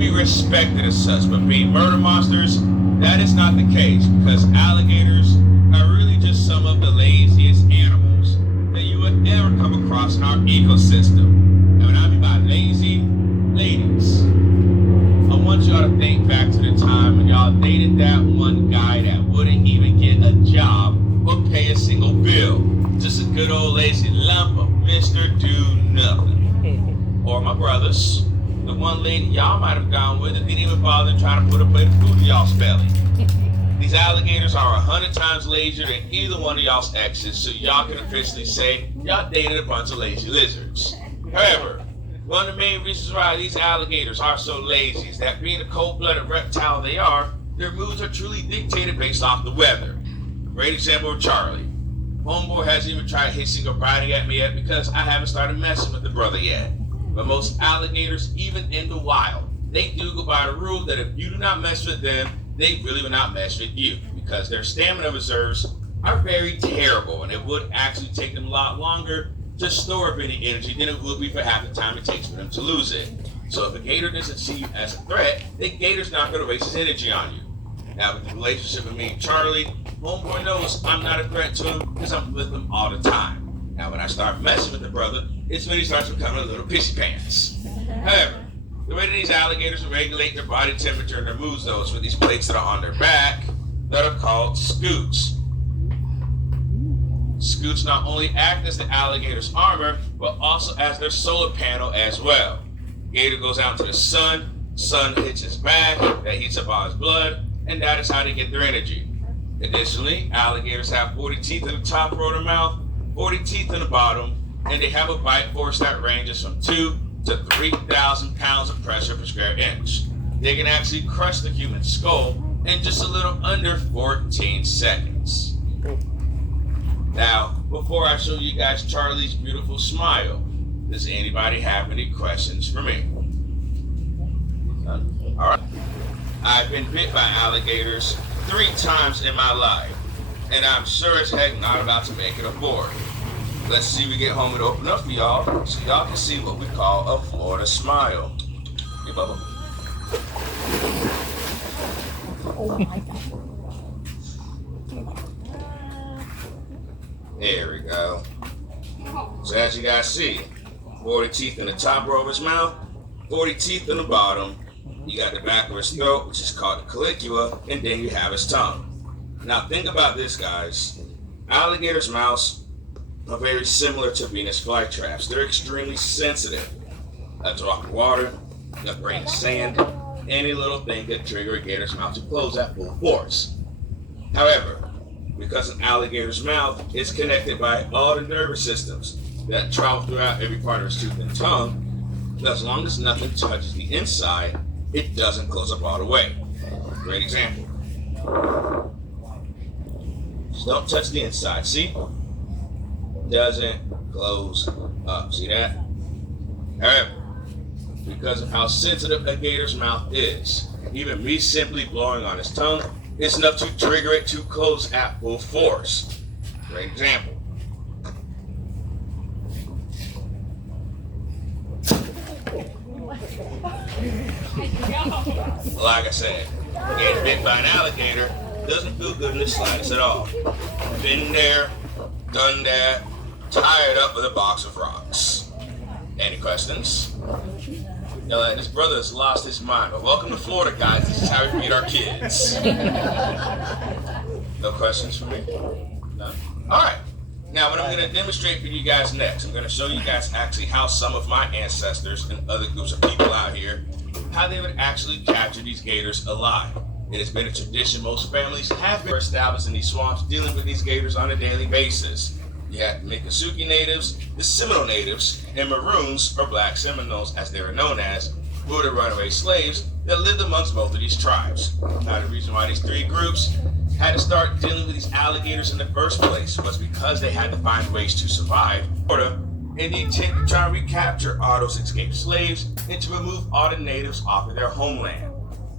be respected as such, but being murder monsters, that is not the case, because alligators are really just some of the laziest animals that you would ever come across in our ecosystem. And when I mean by lazy, ladies, I want y'all to think back to the time when y'all dated that one guy that wouldn't even get a job or pay a single bill. Just a good old lazy lump of Mr. Do Nothing. Or my brothers, the one lady y'all might have gone with that didn't even bother trying to put a plate of food in y'all's belly. These alligators are 100 times lazier than either one of y'all's exes, so y'all can officially say y'all dated a bunch of lazy lizards. However, one of the main reasons why these alligators are so lazy is that being the cold-blooded reptile they are, their moods are truly dictated based off the weather. Great example of Charlie. Homeboy hasn't even tried hissing or biting at me yet because I haven't started messing with the brother yet. But most alligators, even in the wild, they do go by the rule that if you do not mess with them, they really will not mess with you, because their stamina reserves are very terrible, and it would actually take them a lot longer to store up any energy than it would be for half the time it takes for them to lose it. So if a gator doesn't see you as a threat, the gator's not going to waste his energy on you. Now with the relationship with me and Charlie, homeboy knows I'm not a threat to him because I'm with him all the time. Now when I start messing with the brother, it's when he starts becoming a little pissy pants. However, the way that these alligators regulate their body temperature and their moods though is with these plates that are on their back that are called scutes. Scutes not only act as the alligator's armor, but also as their solar panel as well. Gator goes out to the sun hits his back, that heats up all his blood, and that is how they get their energy. Additionally, alligators have 40 teeth in the top row of their mouth, 40 teeth in the bottom, and they have a bite force that ranges from 2 to 3,000 pounds of pressure per square inch. They can actually crush the human skull in just a little under 14 seconds. Now, before I show you guys Charlie's beautiful smile, does anybody have any questions for me? Alright. I've been bit by alligators 3 times in my life, and I'm sure as heck not about to make it a 4th. Let's see we get home and open up for y'all so y'all can see what we call a Florida smile. Hey, Bubba. Oh my God. There we go. So as you guys see, 40 teeth in the top row of his mouth, 40 teeth in the bottom. You got the back of his throat, which is called the calicula, and then you have his tongue. Now think about this, guys. Alligators' mouths are very similar to Venus flytraps. They're extremely sensitive. A drop of water, a grain of sand, any little thing could trigger a gator's mouth to close at full force. However, because an alligator's mouth is connected by all the nervous systems that travel throughout every part of his tooth and tongue, as long as nothing touches the inside, it doesn't close up all the way. Great example. Just don't touch the inside, see? Doesn't close up, see that? However, because of how sensitive a gator's mouth is, even me simply blowing on his tongue is enough to trigger it to close at full force. Great example. Like I said, getting bit by an alligator doesn't feel good in the slightest at all. Been there, done that, tired up with a box of rocks. Any questions? Now, this brother has lost his mind, but welcome to Florida, guys. This is how we feed our kids. No questions for me? No? Alright. Now, what I'm going to demonstrate for you guys next, I'm going to show you guys actually how some of my ancestors and other groups of people out here, how they would actually capture these gators alive. It has been a tradition most families have been established in these swamps dealing with these gators on a daily basis. You have the Miccosukee natives, the Seminole natives, and Maroons, or Black Seminoles as they were known as, who were the runaway slaves that lived amongst both of these tribes. Now, the reason why these 3 groups had to start dealing with these alligators in the first place was because they had to find ways to survive in the intent to try and recapture all those escaped slaves and to remove all the natives off of their homeland.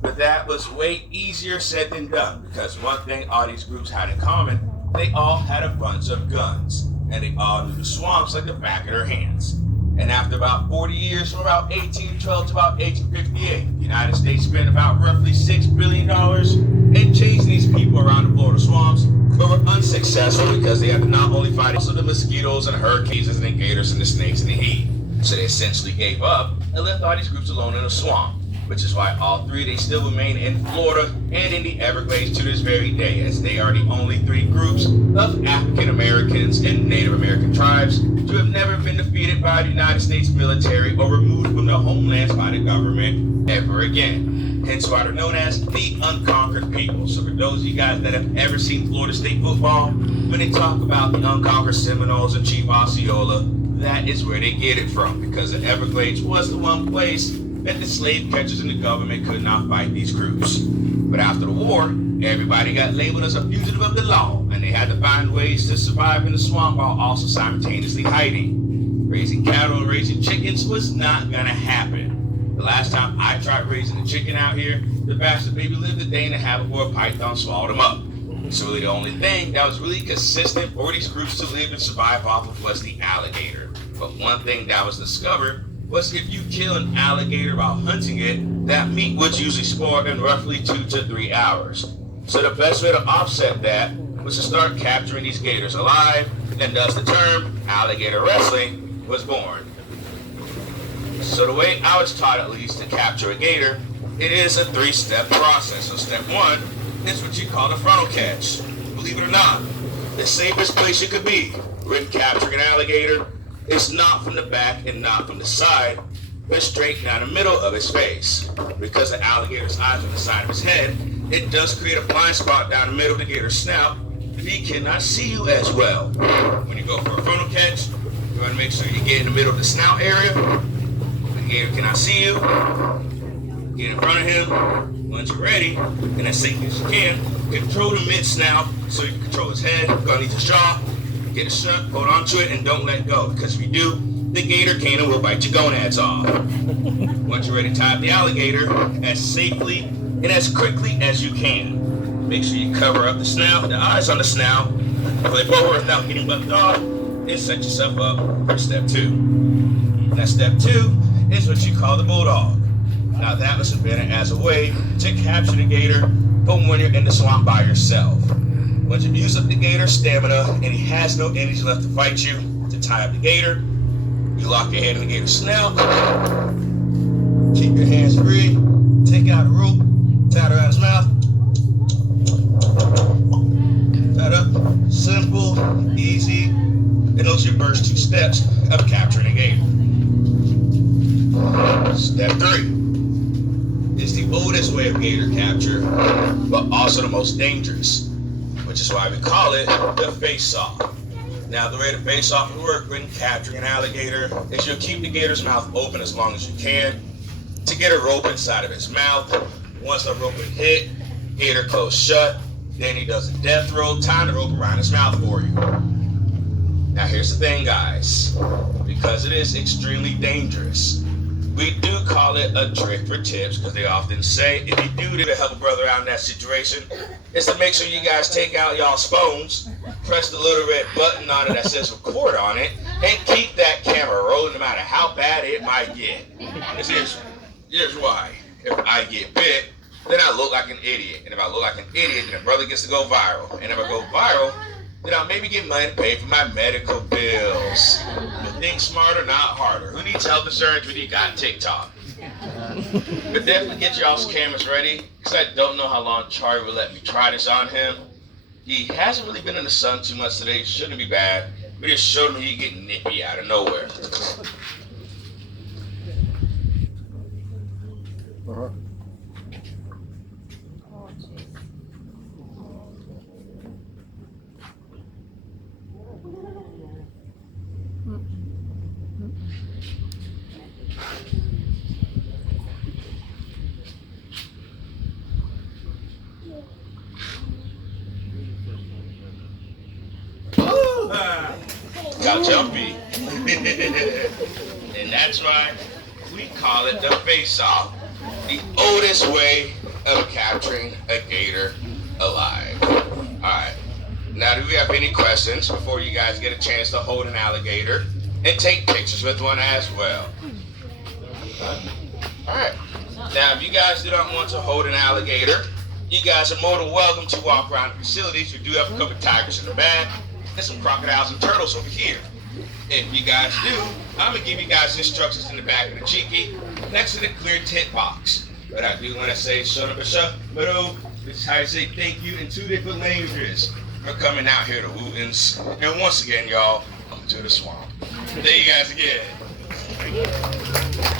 But that was way easier said than done, because one thing all these groups had in common, they all had a bunch of guns, and they all knew the swamps like the back of their hands. And after about 40 years, from about 1812 to about 1858, the United spent about roughly $6 billion in chasing these people around the Florida swamps, but were unsuccessful because they had to not only fight also the mosquitoes and hurricanes and the gators and the snakes and the heat. So they essentially gave up and left all these groups alone in the swamp, which is why all three, they still remain in Florida and in the Everglades to this very day, as they are the only three groups of African Americans and Native American tribes to have never been defeated by the United States military or removed from their homelands by the government ever again. Hence why they're known as the unconquered people. So for those of you guys that have ever seen Florida State football, when they talk about the unconquered Seminoles and Chief Osceola, that is where they get it from, because the Everglades was the one place that the slave catchers and the government could not fight these groups. But after the war, everybody got labeled as a fugitive of the law, and they had to find ways to survive in the swamp while also simultaneously hiding. Raising cattle and raising chickens was not gonna happen. The last time I tried raising a chicken out here, the bastard baby lived a day and a half before a python swallowed him up. So really the only thing that was really consistent for these groups to live and survive off of was the alligator. But one thing that was discovered was if you kill an alligator while hunting it, that meat would usually spoil in roughly 2 to 3 hours. So the best way to offset that was to start capturing these gators alive, and thus the term alligator wrestling was born. So the way I was taught, at least, to capture a gator, it is a 3-step process. So step 1 is what you call the frontal catch. Believe it or not, the safest place you could be when capturing an alligator is not from the back and not from the side, but straight down the middle of his face. Because the alligator's eyes are on the side of his head, it does create a blind spot down the middle of the gator's snout, and he cannot see you as well. When you go for a frontal catch, you want to make sure you get in the middle of the snout area. The gator cannot see you. Get in front of him. Once you're ready, and as safely as you can, control the mid-snout so you can control his head, go underneath his jaw, get it shut, hold on to it, and don't let go, because if you do, the gator cannon will bite your gonads off. Once you're ready to tie up the alligator, as safely and as quickly as you can. Make sure you cover up the snout, the eyes on the snout, flip over without getting bumped off, and set yourself up for step 2. Now step 2 is what you call the bulldog. Now that was invented as a way to capture the gator from when you're in the swamp by yourself. Once you use up the gator's stamina and he has no energy left to fight you, to tie up the gator, you lock your head in the gator's snout, keep your hands free, take out a rope, tie it around his mouth, tie it up, simple, easy, and those are your first 2 steps of capturing a gator. Step 3 is the oldest way of gator capture, but also the most dangerous, which is why we call it the face-off. Now, the way the face-off would work when capturing an alligator is you'll keep the gator's mouth open as long as you can to get a rope inside of his mouth. Once the rope is hit, gator closed shut, then he does a death roll, tying the rope around his mouth for you. Now, here's the thing, guys. Because it is extremely dangerous, we do call it a trick for tips, because they often say if you do to help a brother out in that situation, is to make sure you guys take out y'all's phones, press the little red button on it that says record on it, and keep that camera rolling no matter how bad it might get. Because here's why. If I get bit, then I look like an idiot. And if I look like an idiot, then a brother gets to go viral. And if I go viral, then I'll maybe get money to pay for my medical bills. But think smarter, not harder. Who needs health insurance when you got TikTok? But definitely get y'all's cameras ready, because I don't know how long Charlie will let me try this on him. He hasn't really been in the sun too much today. Shouldn't be bad. We just showed him he get nippy out of nowhere. Got jumpy. And that's why we call it the face-off, the oldest way of capturing a gator alive. Alright, now do we have any questions before you guys get a chance to hold an alligator and take pictures with one as well? Alright, Now, if you guys do not want to hold an alligator, you guys are more than welcome to walk around the facilities. We do have a couple of tigers in the back and some crocodiles and turtles over here. If you guys do, I'm gonna give you guys instructions in the back of the cheeky next to the clear tent box. But I do want to say, this is how you say thank you in 2 different languages for coming out here to Wootton's. And once again, y'all, welcome to the swamp. There you guys again.